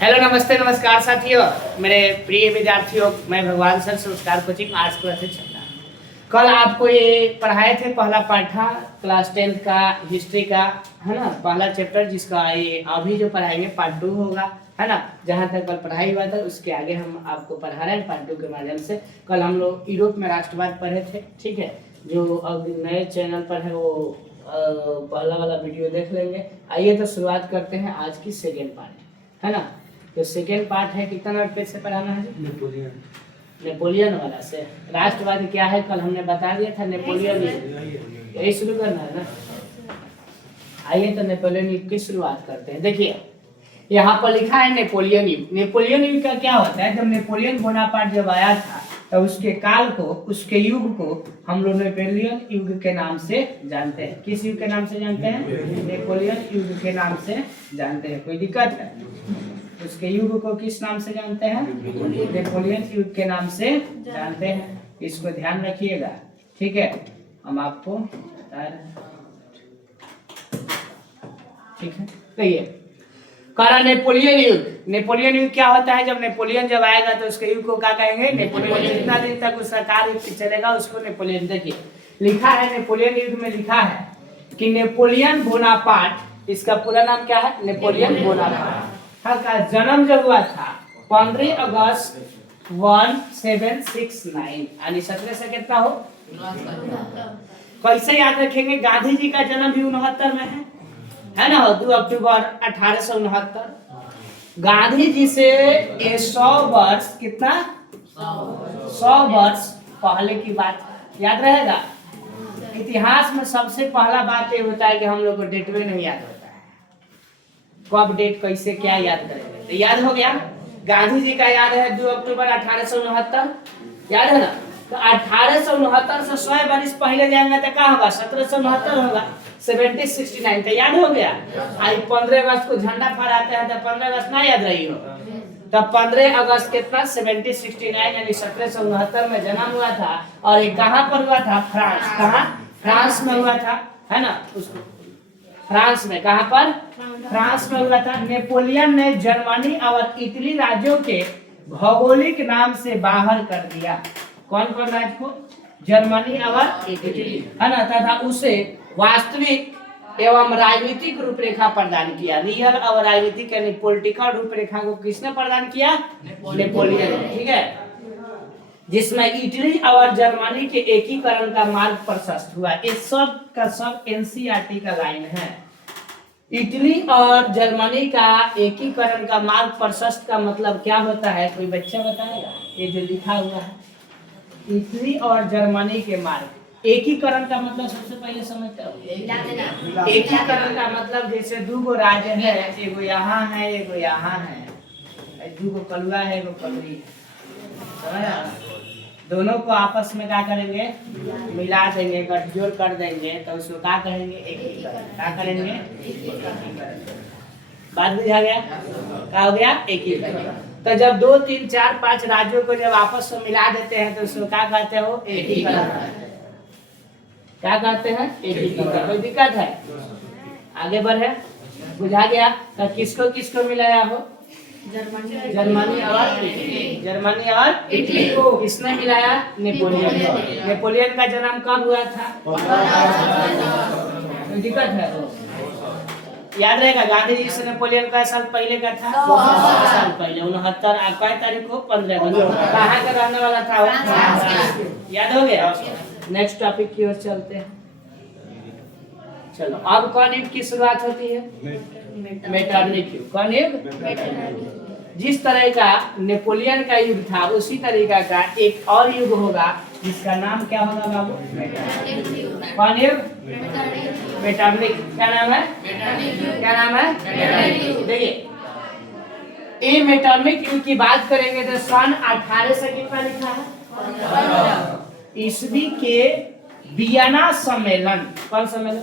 Hello नमस्ते नमस्कार साथियों, मेरे प्रिय विद्यार्थियों, मैं भगवान सर संस्कार कोचिंग आज क्लास चलता। कल आपको ये पढ़ाए थे पहला पाठा क्लास 10 का हिस्ट्री का, है ना, पहला चैप्टर, जिसका ये अभी जो पढ़ाएंगे पार्ट 2 होगा, है ना। जहाँ तक कल पढ़ाई हुआ था उसके आगे हम आपको पढ़ा रहे हैं पार्ट 2 के माध्यम से। कल हम लोग यूरोप में राष्ट्रवाद पढ़े थे, ठीक है। जो अब नए चैनल पर है वो पहला वाला वीडियो देख लेंगे। आइए तो शुरुआत करते हैं आज की सेकेंड पार्ट, है ना। तो सेकेंड पार्ट है, कितना पेज से पढ़ाना है? नेपोलियन वाला से। राष्ट्रवाद क्या है कल हमने बता दिया था, नेपोलियन यही शुरू करना है ना। आइए तो नेपोलियन युग की शुरुआत करते हैं। देखिए यहाँ पर लिखा है नेपोलियन युग। नेपोलियन युग का क्या होता है? जब नेपोलियन बोनापार्ट जब आया था तो उसके काल को, उसके युग को हम लोग नेपोलियन युग के नाम से जानते हैं। किस युग के नाम से जानते हैं? नेपोलियन युग के नाम से जानते हैं। कोई दिक्कत है? उसके युग को किस नाम से जानते हैं? नेपोलियन युग के नाम से जानते हैं। इसको ध्यान रखिएगा, ठीक है। हम आपको बता रहे हैं, ठीक है। कहिए करा नेपोलियन युग। नेपोलियन युग क्या होता है? जब नेपोलियन जब आएगा तो उसके युग को क्या कहेंगे? नेपोलियन। जितना दिन तक उसका कार्य चलेगा उसको नेपोलियन। देखिए लिखा है नेपोलियन युग में, लिखा है कि नेपोलियन बोनापार्ट, इसका पूरा नाम क्या है? नेपोलियन बोनापार्ट का जन्म जब हुआ था 15 अगस्त 1769, यानी 17 से कितना हो? कैसे याद रखेंगे? गांधी जी का जन्म भी 69 में है ना, 2 अक्टूबर 1869। गांधी जी से 100 वर्ष, कितना? 100 वर्ष पहले की बात याद रहेगा। इतिहास में सबसे पहला बात ये होता है कि हम लोग को डेट में नहीं याद होता है। कब डेट कैसे क्या याद करेंगे? तो याद हो गया, गांधी जी का याद है 2 अक्टूबर 1869, याद है ना। तो 1869 से 100 वर्ष पहले जाएंगे तो क्या होगा? 1769 होगा, 1769। तो याद हो गया। आज 15 अगस्त को झंडा फहराते हैं तो 15 अगस्त ना याद रही हो, तब 15 अगस्त कितना? 1769, यानी 1769 में जन्म हुआ था। और ये कहाँ पर हुआ था? फ्रांस। कहाँ? फ्रांस में हुआ था, है ना। उसको फ्रांस में, कहाँ पर? फ्रांस में हुआ था। नेपोलियन ने जर्मनी और इटली राज्यों के भौगोलिक नाम से बाहर कर दिया। कौन कौन राज्य को? जर्मनी और इटली, है ना, तथा उसे वास्तविक एवं राजनीतिक रूपरेखा प्रदान किया। रियल और राजनीतिक यानी पॉलिटिकल रूपरेखा को किसने प्रदान किया? नेपोलियन, ठीक है। जिसमें इटली और जर्मनी के एकीकरण का मार्ग प्रशस्त हुआ। ये सब का सब एनसीईआरटी का लाइन है। इटली और जर्मनी का एकीकरण का मार्ग प्रशस्त का मतलब क्या होता है? कोई बच्चा बताएगा? ये जो लिखा हुआ है इटली और जर्मनी के मार्ग, एकीकरण का मतलब सबसे पहले समझते हो? एकीकरण का मतलब जैसे 2 राज्य है, एगो यहाँ है एगो यहाँ है, 2 कलुआ है एगो कलुई है, समझा? दोनों को आपस में क्या करेंगे? मिला देंगे, गठजोड़ कर देंगे, तो उसको क्या कहेंगे? एकीकरण। क्या करेंगे? एकीकरण। बात बुझा गया? क्या हो गया? एकीकरण। तो जब 2, 3, 4, 5 राज्यों को जब आपस में मिला देते हैं तो उसको क्या कहते हो? एकीकरण। क्या कहते हैं? एकीकरण। कोई दिक्कत है? आगे बढ़े, बुझा गया? तो किसको किसको मिलाया हो? जर्मनी और इटली। जर्मनी और इटली को किसने मिलाया? नेपोलियन। नेपोलियन का जन्म कब हुआ था? कोई दिक्कत है? याद रहेगा, गांधी जी से नेपोलियन का साल पहले का था? 100 साल पहले, 69। क्या तारीख को? 15 अगस्त। कहाँ का रहने वाला था? याद हो गया। नेक्स्ट टॉपिक की ओर चलते हैं। चलो, अब कौन युग की शुरुआत होती है? मेटरनिक युग। कौन युग? जिस तरह का नेपोलियन का युग था उसी तरीका का एक और युग होगा जिसका नाम क्या होगा बाबू? कौन युग? मेटरनिक। क्या नाम है? क्या नाम है? देखिए ये मेटरनिक युग की बात करेंगे तो सन 18 से कितना लिखा है? ईस्वी के वियना सम्मेलन। कौन सम्मेलन?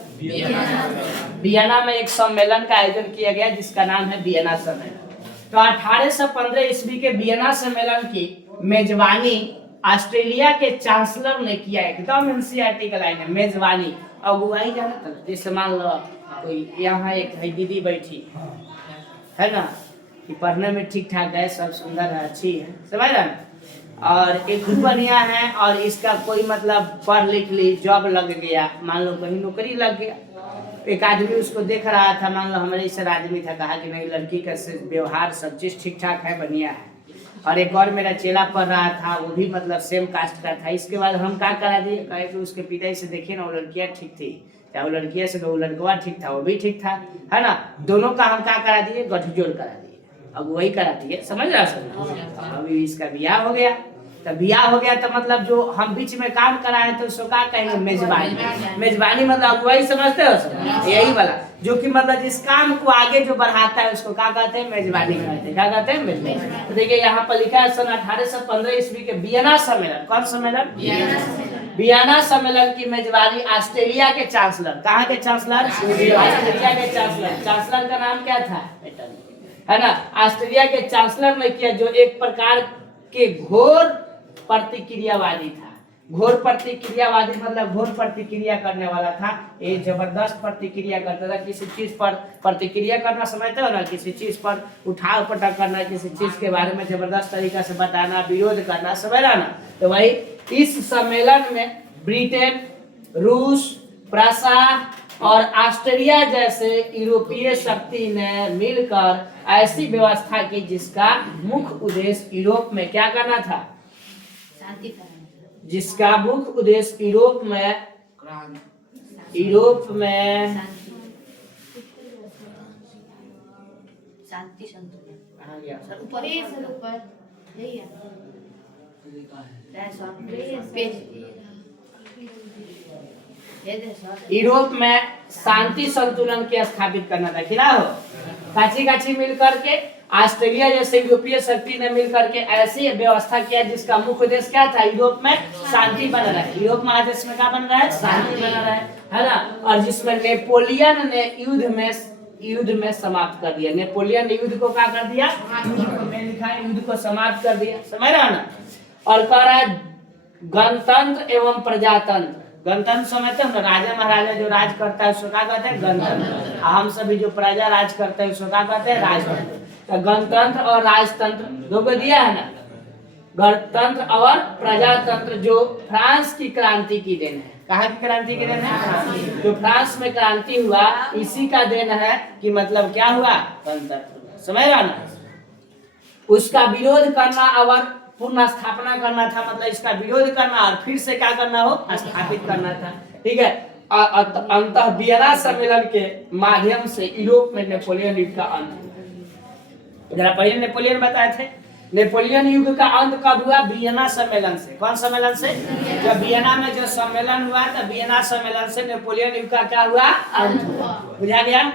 वियना में एक सम्मेलन का आयोजन किया गया जिसका नाम है वियना सम्मेलन। तो 1815 ईस्वी के वियना सम्मेलन की मेजबानी ऑस्ट्रेलिया के चांसलर ने किया। एकदम एनसीईआरटी का लाइन है, मेजबानी। अगुवाई जाना था, जैसे मान लो कोई यहाँ एक है दीदी बैठी है ना, कि पढ़ने में ठीक ठाक है, सब सुंदर है, अच्छी है, समझ रहे हैं। और एक बढ़िया है, और इसका कोई मतलब पढ़ लिख ली, जॉब लग गया, मान लो कहीं नौकरी लग गया। एक आदमी उसको देख रहा था, मान लो हमारे इस आदमी था, कहा कि नहीं लड़की का व्यवहार सब चीज़ ठीक ठाक है, बढ़िया है। और एक और मेरा चेला पढ़ रहा था, वो भी मतलब सेम कास्ट का था। इसके बाद हम क्या करा दिए, कहे कि उसके पिता से देखिए ना, वो लड़कियाँ ठीक थी, चाहे वो लड़कियाँ से, तो वो लड़कवा ठीक था, वो भी ठीक था, है ना। दोनों का हम क्या करा दिए, गठजोड़ करा दिए, अब वही करा दिए, समझ रहा सब। अभी इसका ब्याह हो गया, तो ब्याह हो गया तो मतलब जो हम बीच में काम कराए तो उसको क्या कहेंगे, मेजबानी। मेजबानी मतलब अगुवाई, समझते हो सब, यही वाला जो कि मतलब जिस काम को आगे जो बढ़ाता है उसको क्या कहते हैं, मेजबानी कहते हैं। क्या कहते हैं, मेजबानी। तो देखिए यहाँ पर लिखा है सन 1815 ईस्वी के वियना सम्मेलन, कौन सम्मेलन, वियना सम्मेलन की मेजबानी ऑस्ट्रेलिया के चांसलर, कहाँ के चांसलर, ऑस्ट्रेलिया के चांसलर। चांसलर का नाम क्या था, है ना, ऑस्ट्रेलिया के चांसलर ने किया, जो एक प्रकार के घोर प्रतिक्रियावादी था। घोर प्रतिक्रियावादी मतलब घोर प्रतिक्रिया करने वाला था, ये जबरदस्त प्रतिक्रिया करता था। किसी चीज पर प्रतिक्रिया करना समझते हो ना, किसी चीज पर उठाव पटक करना, किसी चीज के बारे में जबरदस्त तरीका से बताना, विरोध करना, समझ रहा ना। तो वही इस सम्मेलन में ब्रिटेन, रूस, प्रसा और ऑस्ट्रेलिया जैसे यूरोपीय शक्ति ने मिलकर ऐसी व्यवस्था की जिसका मुख्य उद्देश्य यूरोप में क्या करना था, जिसका मुख्य उद्देश्य यूरोप में शांति संतुलन, यूरोप में शांति संतुलन के स्थापित करना था। खिला हो काची मिल करके ऑस्ट्रेलिया जैसे यूरोपीय शक्ति ने मिल करके ऐसी व्यवस्था किया जिसका मुख्य उद्देश्य क्या था, यूरोप में शांति बना रहे। यूरोप महादेश में क्या बन रहा है, शांति बना रहा है ना। और जिसमें नेपोलियन ने युद्ध में समाप्त कर दिया। नेपोलियन ने युद्ध को क्या कर दिया, युद्ध को समाप्त कर दिया, समझ रहा ना। और कह रहा है गणतंत्र एवं प्रजातंत्र। गणतंत्र समझते हो ना, राजा महाराजा जो राज करता है उसको क्या कहते हैं, गणतंत्र। हम सभी जो प्रजा राज करते हैं उसको क्या कहते हैं, राजतंत्र। तो गणतंत्र और राजतंत्र दो को दिया है ना, गणतंत्र और प्रजातंत्र, जो फ्रांस की क्रांति की देन है। कहाँ की क्रांति की देन है, जो फ्रांस में क्रांति हुआ इसी का देन है कि मतलब क्या हुआ, गणतंत्र, समझ रहा ना। उसका विरोध करना और पुनः स्थापना करना था, मतलब इसका विरोध करना और फिर से क्या करना हो, स्थापित करना था, ठीक है। अंतः वियना सम्मेलन के माध्यम से यूरोप में नेपोलियन युग का अंत। जरा पहले नेपोलियन बताए थे, नेपोलियन युग का अंत कब हुआ, वियना सम्मेलन से। कौन सम्मेलन से, जब वियना में जो सम्मेलन हुआ तो वियना सम्मेलन से नेपोलियन युग का क्या हुआ, अंत हुआ। बुझा गया,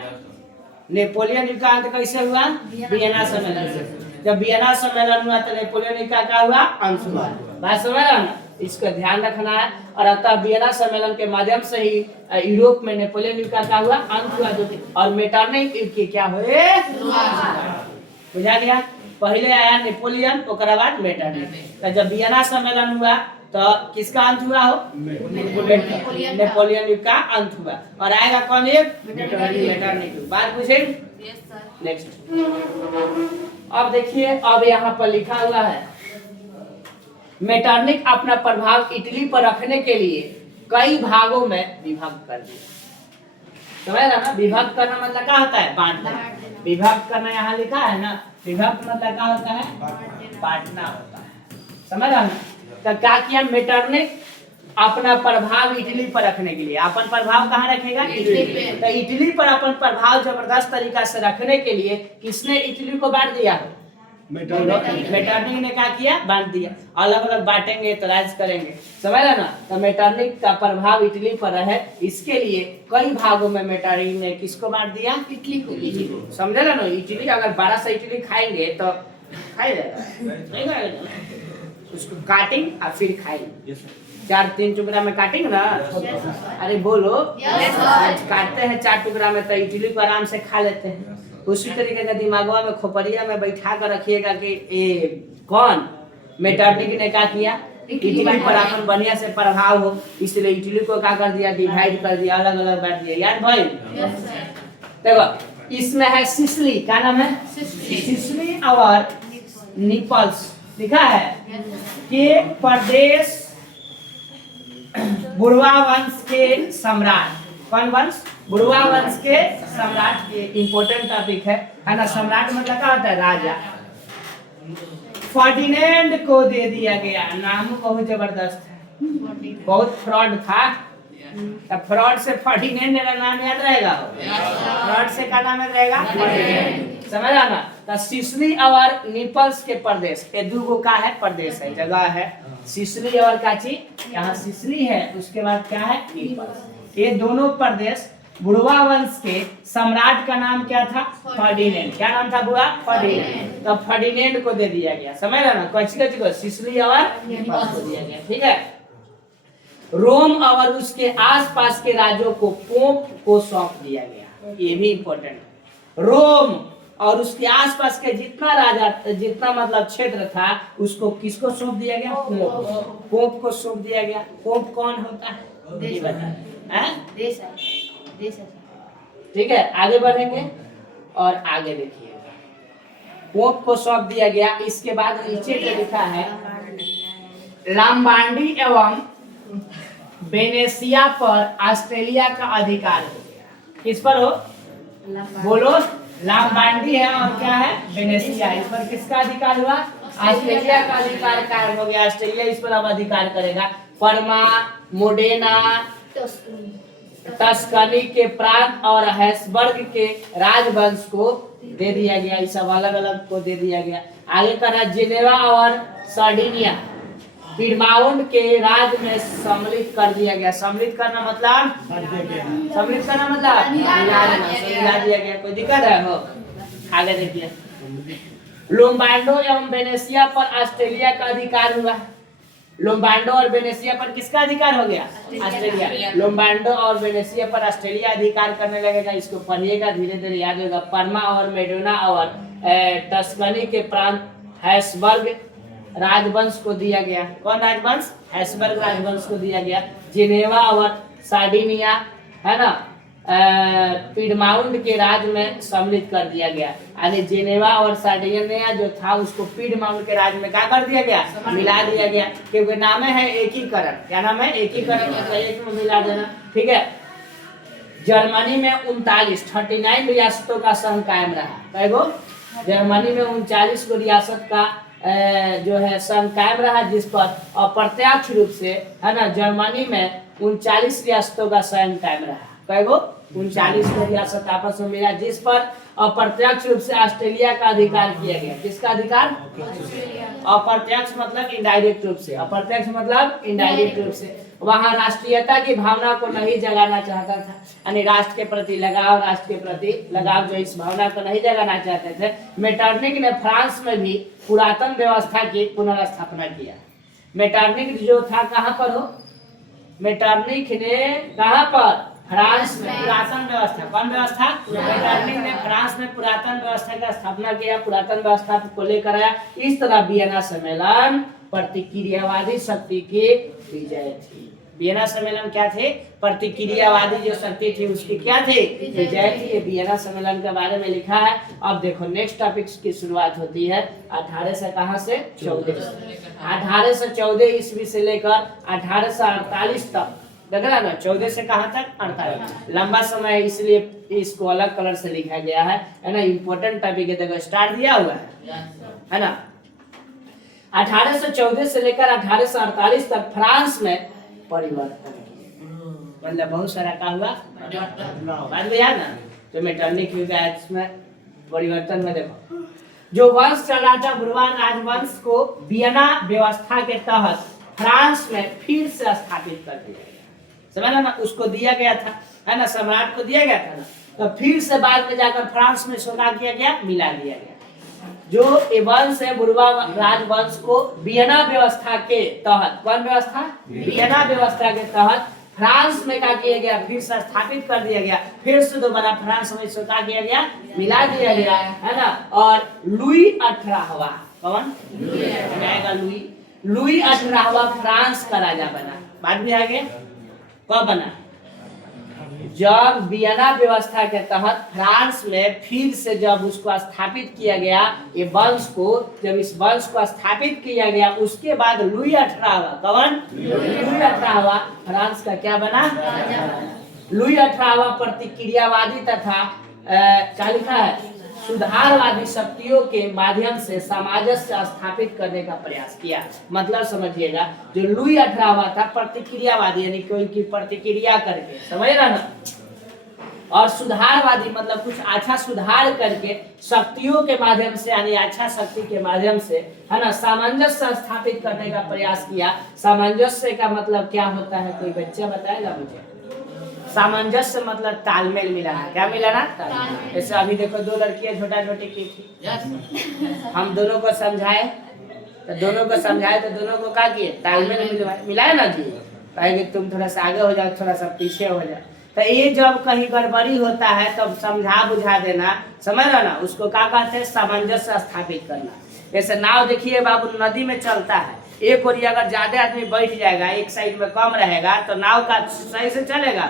नेपोलियन युग का अंत कैसे हुआ, वियना सम्मेलन से। जब वियना सम्मेलन हुआ तो नेपोलियन युग का क्या हुआ, अंत हुआ। बात समझ रहा ना, इसका ध्यान रखना है। और अतः वियना सम्मेलन के माध्यम से ही यूरोप में नेपोलियन युग का क्या हुआ, अंत हुआ। और मेटरनिक युग के क्या हुए, बुझा गया। पहले आया नेपोलियन, उसके बाद मेटरनिक। तो जब वियना सम्मेलन हुआ तो किसका अंत हुआ हो, नेपोलियन युग का अंत हुआ। और आएगा कौन युग, मेटरनिक युग। बात पूछेंगे, नेक्स्ट। अब देखिए, अब यहाँ पर लिखा हुआ है मेटरनिक अपना प्रभाव इटली पर रखने के लिए कई भागों में विभक्त कर दिया। समझ रहा ना, विभक्त करना मतलब क्या होता है, बांटना। विभक्त करना यहाँ लिखा है ना, विभक्त मतलब क्या होता है, बांटना होता है, समझ रहा ना। तो क्या किया, मेटरनिक अपना प्रभाव इटली पर रखने के लिए, अपन प्रभाव कहाँ रखेगा, इटली पे। तो इटली पर अपन प्रभाव जबरदस्त तरीका से रखने के लिए किसने इटली को बांट दिया हो, मेटरनिक ने क्या किया, बांट दिया। अलग अलग बांटेंगे तो राज करेंगे, समझ रहे ना। तो मेटरनिक का प्रभाव इटली पर रहे, इसके लिए कई भागों में मेटरनिक ने किसको बांट दिया, इटली को। समझे ना, इटली अगर 12 से इटली खाएंगे तो खाई जाएगा, उसको काटेंगे और फिर खाएंगे। 4-3 टुकड़ा में काटेंगे ना, अरे बोलो, काटते हैं 4 टुकड़ा में तो इटली को आराम से खा लेते हैं। उसी तरीके का दिमागवा में खोपड़िया में बैठा कर रखिएगा कि ये कौन, मेटरनिक ने क्या किया, इटली पर अपन बढ़िया से प्रभाव हो, इसलिए इटली को क्या कर दिया, डिवाइड कर दिया, अलग अलग बांट दिया। याद भाई, देखो इसमें है सिसली, क्या नाम है? सिसली और निपल्स लिखा है कि प्रदेश बुरवा वंश के सम्राट, कौन वंश? बुरवा वंश के सम्राट के इंपोर्टेंट टॉपिक है ना। सम्राट मतलब क्या होता है? राजा। फर्डिनेंड को दे दिया गया, नाम बहुत जबरदस्त है, बहुत फ्रॉड था। तब फ्रॉड से फर्डिनेंड का नाम याद रहेगा, फ्रॉड से क्या नाम याद रहेगा? समझ आना। तो सिसली और निपल्स के प्रदेश, ये दूगो का है प्रदेश है, जगह है। सिसली और काची, यहाँ सिसली है, उसके बाद क्या है? निपल्स। ये दोनों प्रदेश बुरवा वंश के सम्राट का नाम क्या था? फर्डिनेंड। क्या नाम था बुआ? फर्डिनेंड। तो फर्डिनेंड को दे दिया गया, समझ रहा ना? कौन को? सिसली और निपल्स को दिया गया, ठीक है। रोम और उसके आसपास के राज्यों को पोप को सौंप दिया गया, ये भी इंपॉर्टेंट। रोम और उसके आसपास के जितना राजा, जितना मतलब क्षेत्र था, उसको किसको सौंप दिया गया? पोप। पोप को सौंप दिया गया। पोप कौन होता है? ये बता, ठीक है। आगे बढ़ेंगे और आगे देखिएगा, पोप को सौंप दिया गया। इसके बाद नीचे जो लिखा है, लाम्बार्डी एवं वेनेशिया पर ऑस्ट्रेलिया का अधिकार हो गया। किस पर हो? बोलो। लाम्बार्डी है और क्या है? वेनेशिया। इस पर किसका अधिकार हुआ? ऑस्ट्रेलिया का अधिकार कायम हो गया। ऑस्ट्रेलिया इस पर अब अधिकार करेगा। परमा, मोडेना, टस्कनी के प्रांत और हैब्सबर्ग के राजवंश को दे दिया गया। ये सब अलग अलग को दे दिया गया। आगे का है जेनेवा और sardinia पीडमाउंट के राज में सम्मिलित कर दिया गया। सम्मिलित करना मतलब, सम्मिलित करना मतलब मिला दिया गया। कोई दिक्कत है? हो आगे देखिए, लोम्बार्डो एवं वेनेशिया पर ऑस्ट्रेलिया का अधिकार हुआ। लोम्बार्डो और वेनेशिया पर किसका अधिकार हो गया? ऑस्ट्रेलिया। लोम्बार्डो और वेनेशिया पर ऑस्ट्रेलिया अधिकार करने लगेगा। इसको पढ़िएगा, धीरे धीरे याद होगा। परमा और मेडोना और टस्कनी के प्रांत हैब्सबर्ग राजवंश को दिया गया। कौन राजवंश? हैब्सबर्ग राजवंश को दिया गया। जिनेवा और सार्डिनिया है ना, पीडमाउंट के राज में सम्मिलित कर दिया गया। यानी जेनेवा और सार्डिनिया जो था उसको पीडमाउंट के राज में क्या कर दिया गया? मिला दिया गया, क्योंकि नाम है एकीकरण। क्या नाम है? एकीकरण, मतलब एक में मिला देना, ठीक है। जर्मनी में 39 रियासतों का संघ कायम रहा। जर्मनी में 39 को रियासत का जो है संघ कायम रहा, जिस पर अप्रत्यक्ष रूप से है ना जर्मनी में 39 रियासतों का संघ कायम रहा। 39 रियासत आपस में मिला, जिस पर अप्रत्यक्ष रूप से ऑस्ट्रेलिया का अधिकार किया गया। किसका अधिकार? अप्रत्यक्ष मतलब इनडायरेक्ट रूप से। अप्रत्यक्ष मतलब इनडायरेक्ट रूप से। वहाँ राष्ट्रीयता की भावना को नहीं जगाना चाहता था, यानी राष्ट्र के प्रति लगाव, राष्ट्र के प्रति लगाव, जो इस भावना को नहीं जगाना चाहते थे। मेटरनिक ने फ्रांस में भी पुरातन व्यवस्था की पुनर्स्थापना किया। मेटरनिक जो था कहाँ पर हो? मेटरनिक ने कहाँ पर? फ्रांस में पुरातन व्यवस्था। कौन व्यवस्था? मेटरनिक ने फ्रांस में पुरातन व्यवस्था का स्थापना किया, पुरातन व्यवस्था को लेकर आया। इस तरह वियना सम्मेलन प्रतिक्रियावादी शक्ति की विजय थी। वियना सम्मेलन क्या थे? प्रतिक्रियावादी जो शक्ति थी उसकी क्या थी? विजय थी। ये वियना सम्मेलन के बारे में लिखा है। अब देखो नेक्स्ट टॉपिक की शुरुआत होती है 18 से, कहाँ से? 1814 ईस्वी से लेकर 1848 तक। देख रहा ना, 14 से कहाँ तक? 48। लंबा समय है, इसलिए इसको अलग कलर से लिखा गया है ना। इंपॉर्टेंट टॉपिक है, देखो स्टार दिया हुआ है ना। 1814 से लेकर 1848 तक फ्रांस में परिवर्तन, मतलब बहुत सारा क्या हुआ? बात में याद ना, जो मेटरनिक हो गया इसमें परिवर्तन में। देखो जो वंश चल रहा था बुरवा राजवंश को वियना व्यवस्था के तहत फ्रांस में फिर से स्थापित कर दिया गया। समझ ना, उसको दिया गया था है ना, सम्राट को दिया गया था ना, तो फिर से बाद में जाकर फ्रांस में इसको क्या किया गया? मिला दिया गया। जो वंश है बुरवा राजवंश को वियना व्यवस्था के तहत, कौन व्यवस्था? वियना व्यवस्था के तहत फ्रांस में क्या किया गया? फिर से स्थापित कर दिया गया। फिर से दोबारा फ्रांस में इसको क्या किया गया? मिला दिया गया है ना। और लुई 18वां, कौन? लुई 18वां फ्रांस का राजा बना। बाद में आगे कब बना? जब वियना व्यवस्था के तहत फ्रांस में फिर से जब उसको स्थापित किया गया, ये वंश को जब इस वंश को स्थापित किया गया, उसके बाद लुई 18वां कौन? लुई 18वां फ्रांस का क्या बना? लुई 18वां प्रतिक्रियावादी तथा क्या लिखा है, सुधारवादी शक्तियों के माध्यम से सामंजस्य स्थापित करने का प्रयास किया। मतलब समझिएगा, जो लुई 18वां था प्रतिक्रियावादी, यानी कोई की प्रतिक्रिया करके, समझ रहा ना, और सुधारवादी मतलब कुछ अच्छा सुधार करके शक्तियों के माध्यम से, यानी अच्छा शक्ति के माध्यम से, है ना, सामंजस्य स्थापित करने का प्रयास किया। सामंजस्य का मतलब क्या होता है, कोई बच्चा बताएगा मुझे? सामंजस्य मतलब तालमेल मिलाना। क्या मिलाना? तालमेल। जैसे अभी देखो दो लड़कियां छोटा छोटी की थी, हम दोनों को समझाए तो दोनों को क्या किए? तालमेल मिलाए ना जी, कहेंगे तुम थोड़ा सा आगे हो जाओ, थोड़ा सा पीछे हो जाओ। तो ये जब कहीं गड़बड़ी होता है तब समझा बुझा देना, समझ रहा ना, उसको क्या कहते हैं? सामंजस्य स्थापित करना। जैसे नाव देखिए बाबू नदी में चलता है, एक ओर अगर ज्यादा आदमी बैठ जाएगा, एक साइड में कम रहेगा तो नाव का सही से चलेगा।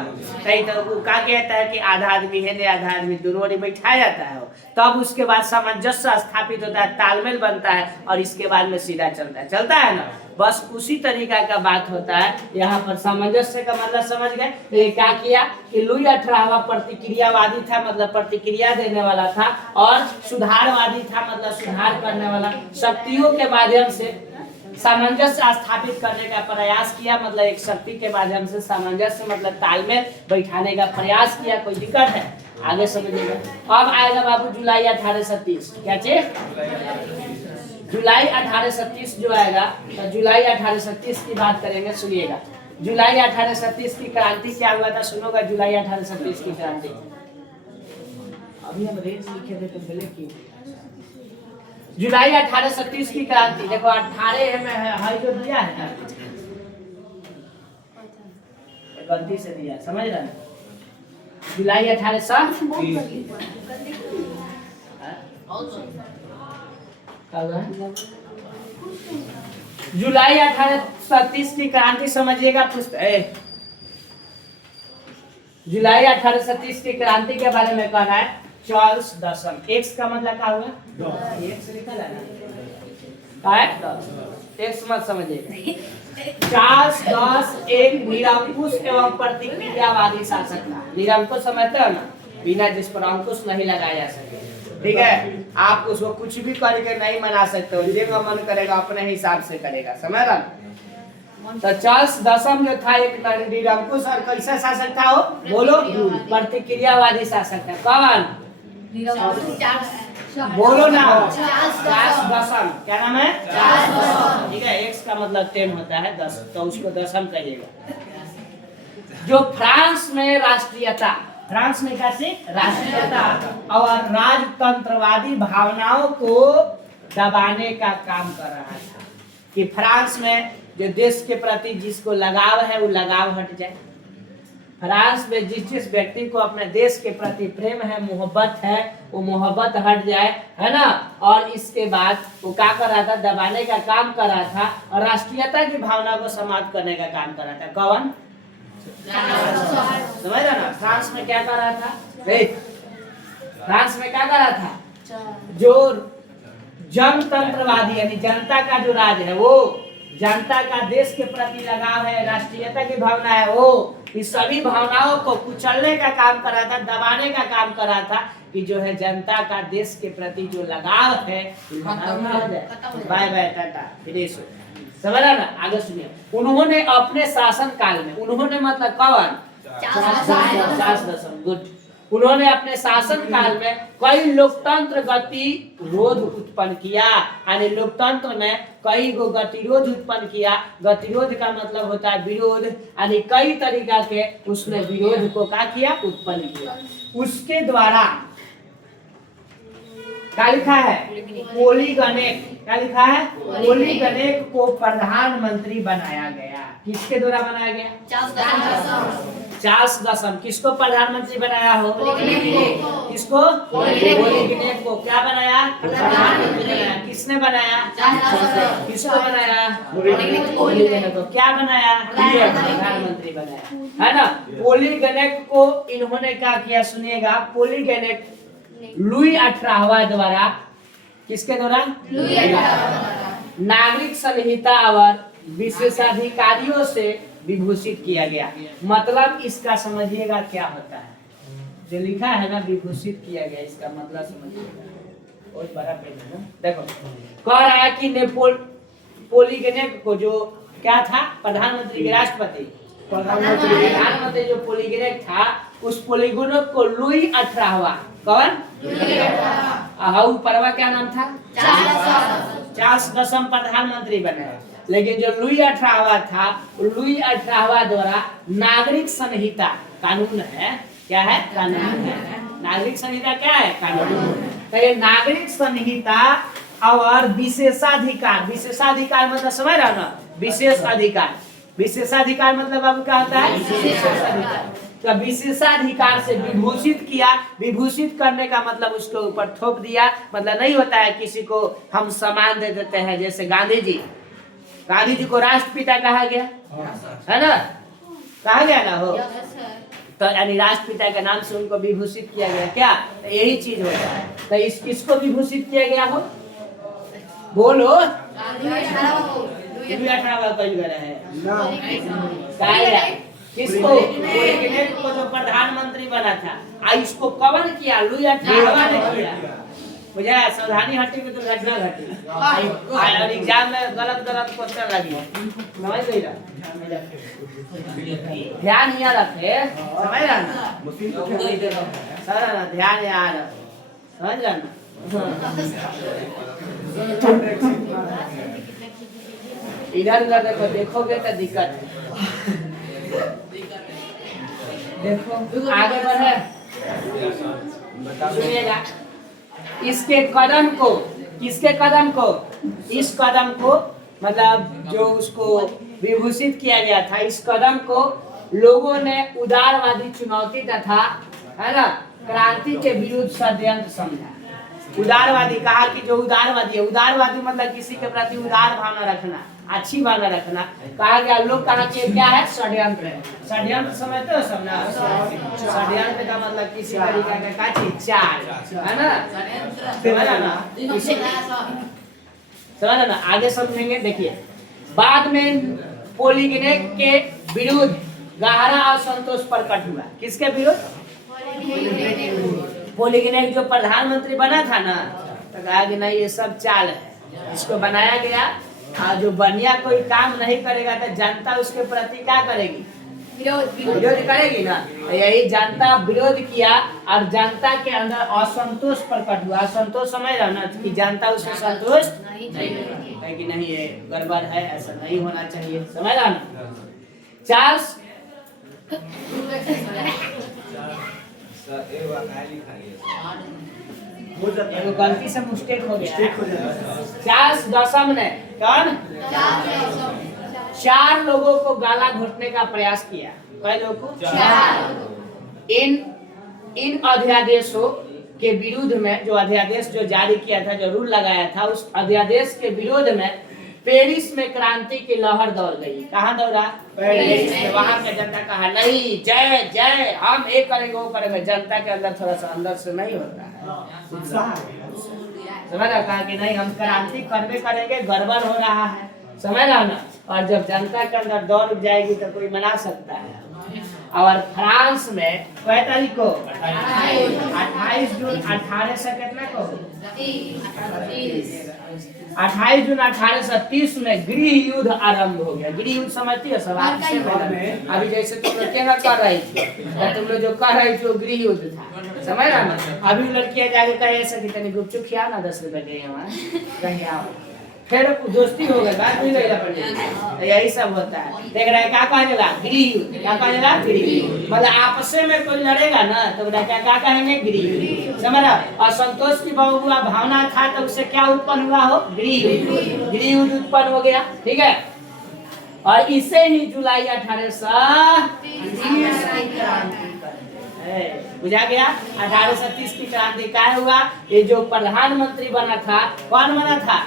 कहीं तो वो क्या कहता है कि आधा आदमी है, आधा आदमी दोनों ओर बैठाया जाता है, तब उसके बाद सामंजस्य स्थापित होता है, तालमेल बनता है और इसके बाद में सीधा चलता है ना। बस उसी तरीका का बात होता है यहाँ पर। सामंजस्य का मतलब समझ गए? ये क्या किया कि लुई 18वां प्रतिक्रियावादी था, मतलब प्रतिक्रिया देने वाला था, और सुधारवादी था, मतलब सुधार करने वाला, शक्तियों के माध्यम से सामंजस्य स्थापित करने का प्रयास किया। मतलब एक शक्ति के माध्यम से सामंजस्य मतलब तालमेल बैठाने का प्रयास किया। कोई दिक्कत है? आगे समझिएगा। अब आएगा बाबू जुलाई 1837। क्या चीज? जुलाई 1837 जो आएगा, तो जुलाई 1837 की बात करेंगे, सुनिएगा। जुलाई 1837 की क्रांति क्या हुआ था, सुनोगा। जुलाई 1837 की क्रांति, अभी हम रेंज लिखे थे तो ब्लैक की। जुलाई 1837 की क्रांति, देखो 18 में है जो दिया है ना, गलती से दिया, समझ रहे हैं? जुलाई 1837 जुलाई 1837 की क्रांति समझिएगा। जुलाई 1837 की क्रांति के बारे में कहना है चार्ल्स दसम। एक्स का मतलब क्या हुआ? एक्स लिखा है ना, एक्स मत समझिएगा। चार्ल्स दस एक निरंकुश एवं प्रतिक्रियावादी शासक था। निरंकुश समझते हो ना, बिना जिस पर अंकुश नहीं लगाया जा सके, ठीक है। आप उसको कुछ भी करके नहीं मना सकते हो, जो मन करेगा अपने हिसाब से करेगा, समझ रहा? तो चार्ल्स दसम जो था एक निरंकुश और कैसा शासक था वो? बोलो। प्रतिक्रियावादी शासक था। कौन? बोलो ना। चार्ल्स दसम। क्या नाम है? चार्ल्स दसम, ठीक है। एक्स का मतलब 10 होता है, 10, तो उसको दसम कहिएगा। जो फ्रांस में राष्ट्रीयता, फ्रांस में कैसे राष्ट्रीयता और राजतंत्रवादी भावनाओं को दबाने का काम कर रहा था, कि फ्रांस में जो देश के प्रति जिसको लगाव है वो लगाव हट जाए। फ्रांस में जिस व्यक्ति को अपने देश के प्रति प्रेम है, मोहब्बत है, वो मोहब्बत हट जाए, है ना। और इसके बाद वो क्या कर रहा था? दबाने का काम कर रहा था और राष्ट्रीयता की भावना को समाप्त करने का काम कर रहा था। कौन? समझ रहा ना? फ्रांस में क्या कर रहा था? फ्रांस में क्या कर रहा था? जो जनतंत्रवादी यानी जनता का जो राज है, वो जनता का देश के प्रति लगाव है, राष्ट्रीयता की भावना है, वो इस सभी भावनाओं को कुचलने का काम कर रहा था, दबाने का काम कर रहा था, कि जो है जनता का देश के प्रति जो लगाव है बाय बाय टाटा विदेश। समझ रहा ना? आगे सुनिए। उन्होंने अपने शासन काल में, उन्होंने मतलब कौन? चार्ल्स दसम। गुड। उन्होंने अपने शासन काल में कई लोकतंत्र गतिरोध उत्पन्न किया, यानी लोकतंत्र में कई गो गतिरोध उत्पन्न किया। गतिरोध का मतलब होता है विरोध, यानी कई तरीका के उसने विरोध को क्या किया? उत्पन्न किया। उसके द्वारा क्या लिखा है? पोलीगनेक। क्या लिखा है? पोलीगनेक को प्रधानमंत्री बनाया गया। किसके द्वारा बनाया गया? चार्ल्स दसम किसको प्रधानमंत्री बनाया हो? किसको? पोलीगनेट को क्या बनाया? प्रधानमंत्री बनाया। किसने बनाया? किसको बनाया? पोलीगनेट को क्या बनाया? प्रधानमंत्री बनाया, है ना। पोलीगनेट को इन्होंने क्या किया सुनिएगा। पोलीगनेट लुई 18वां द्वारा, किसके द्वारा? नागरिक संहिता और विशेषाधिकारियों से विभूषित किया गया। मतलब इसका समझिएगा क्या होता है, जो लिखा है ना विभूषित किया गया, इसका मतलब समझिएगा। बहुत बड़ा पेज है ना, देखो कह रहा है कि पोलीगनेट को जो क्या था प्रधानमंत्री के राष्ट्रपति प्रधानमंत्री जो पोलीगनेट था, उस पोलीगनेट को लुई 18वां कौन परवा क्या नाम था? चार्ल्स दसम प्रधानमंत्री बनाया। लेकिन जो लुई 18वां था, लुई 18वां द्वारा नागरिक संहिता कानून है, क्या है? कानून है। नागरिक संहिता क्या है? कानून। तो ये नागरिक संहिता और विशेषाधिकार, विशेषाधिकार मतलब समझ रहा ना, विशेष अधिकार, विशेषाधिकार मतलब अब क्या होता है? विशेषाधिकार। तो विशेषाधिकार से विभूषित किया। विभूषित करने का मतलब उसके ऊपर थोप दिया, मतलब नहीं होता है किसी को हम सम्मान दे देते हैं, जैसे गांधी जी को राष्ट्रपिता कहा गया, है ना, कहा गया ना हो, तो यानी राष्ट्रपिता के नाम से उनको विभूषित किया गया। क्या? तो यही चीज होता है। तो इस किसको विभूषित किया गया हो? बोलो। लुई 18वां कहीं गया है किसको? पोलीगनेट को जो प्रधानमंत्री बना था, इसको कवन किया? लुई 18वां ने किया। मुझे सावधानी हटी में तो घटना घटी और एग्जाम में गलत क्वेश्चन लगी, समझ गई ना? ध्यान यहाँ रखे, समझ रहा ना सर, ना ध्यान यहाँ रख, समझ रहा ना। इधर उधर देखो, देखोगे तो दिक्कत है। देखो आगे बढ़े, सुनिएगा। इसके कदम को, किसके कदम को? इस कदम को मतलब जो उसको विभूषित किया गया था, इस कदम को लोगों ने उदारवादी चुनौती तथा, है ना, क्रांति के विरुद्ध षड्यंत्र समझा। उदारवादी कहा कि जो उदारवादी है, उदारवादी मतलब किसी के प्रति उदार भावना रखना, अच्छी भावना रखना। कहा गया लोग कहा कि क्या है? षड्यंत्र है। षड्यंत्र समझते हो सब ना? षड्यंत्र का मतलब किसी तरीके का चीज चाल, है ना, समझ ना। आगे समझेंगे। देखिए बाद में पोलीगनेट के विरुद्ध गहरा असंतोष प्रकट हुआ। किसके विरुद्ध? पोलीगनेट जो प्रधानमंत्री बना था ना, तो कहा कि नहीं ये सब चाल है, इसको बनाया गया और जो बढ़िया कोई काम नहीं करेगा तो जनता उसके प्रति क्या करेगी? विरोध करेगी ना। तो यही जनता विरोध किया और जनता के अंदर असंतोष प्रकट हुआ। असंतोष समझ रहा ना कि जनता उससे संतुष्ट नहीं कि नहीं ये गड़बड़ है, ऐसा नहीं होना चाहिए, समझ रहा ना। चार्ल्स एगो गलती से मिस्टेक हो गया। चार्ल्स दसम ने कौन? 4 लोगों को गाला घोटने का प्रयास किया। कई लोगों को? 4। इन अध्यादेशों के विरुद्ध में, जो अध्यादेश जो जारी किया था, जो रूल लगाया था, उस अध्यादेश के विरोध में पेरिस में क्रांति की लहर दौड़ गई। कहाँ दौड़ा? पेरिस में। वहां के जनता कहा नहीं जय जय हम एक करेंगे वो करेंगे। जनता के अंदर थोड़ा सा अंदर से नहीं होता है, समझ रहा? कहा कि नहीं हम क्रांति करने करेंगे, गड़बड़ हो रहा है, समझ रहा ना। और जब जनता के अंदर दौड़ जाएगी तो कोई मना सकता है। और फ्रांस में कई तारीख को? 28 जून 1800 कितना को? 28 जून 1830 में गृह युद्ध आरंभ हो गया। गृह युद्ध समझती है सब? अभी जैसे तुम लोग क्या कर रही थी, तुम लोग जो कर रही थी वो गृह युद्ध था, समझ रहा ना। अभी लड़कियां जाके कहे ऐसा कि तनी गुपचुप खिया ना 10 रुपए के कहीं आओ, फिर दोस्ती हो गई, बात नहीं लगा पड़ेगी। यही सब होता है। देख रहे हैं क्या कहेगा? गृह युद्ध। क्या कहेगा? गृह युद्ध। मतलब आपस में कोई लड़ेगा ना तो क्या कहेंगे? गृह युद्ध, समझ रहा। और संतोष की भावना था तो उससे क्या उत्पन्न हुआ हो? गृह युद्ध। गृह युद्ध उत्पन्न हो गया, ठीक है। और इसे ही जुलाई 1830 की क्रांति है। बुझा गया? 1830 की क्रांति क्या हुआ? ये जो प्रधानमंत्री बना था, कौन बना था?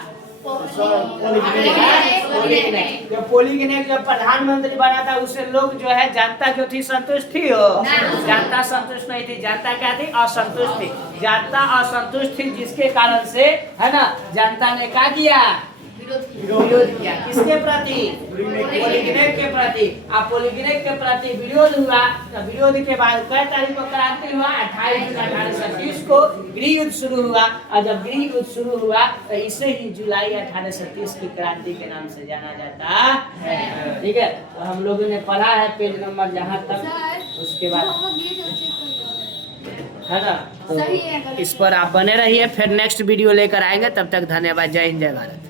पोलिकनेक। जो पोलिकनेक जब प्रधानमंत्री बना था, उससे लोग जो है जनता जो थी संतुष्ट थी हो? जनता संतुष्ट नहीं थी। जनता क्या थी? असंतुष्ट थी। जनता असंतुष्ट थी, जिसके कारण से है ना जनता ने क्या किया? विरोध किया। किसके प्रति? पोलिकनेक के प्रति। अब पोलिकनेक के प्रति विरोध हुआ, तो विरोध के बाद कई तारीख को क्रांति हुआ? 28 जून 1830 को गृह युद्ध शुरू हुआ। और जब गृह युद्ध शुरू हुआ तो इसे ही जुलाई 1830 की क्रांति के नाम से जाना जाता है। ठीक है, तो हम लोगों ने पढ़ा है पेज नंबर जहाँ तक, उसके बाद है ना, तो इस पर आप बने रहिए। फिर नेक्स्ट वीडियो लेकर आएंगे। तब तक धन्यवाद। जय हिंद, जय भारत।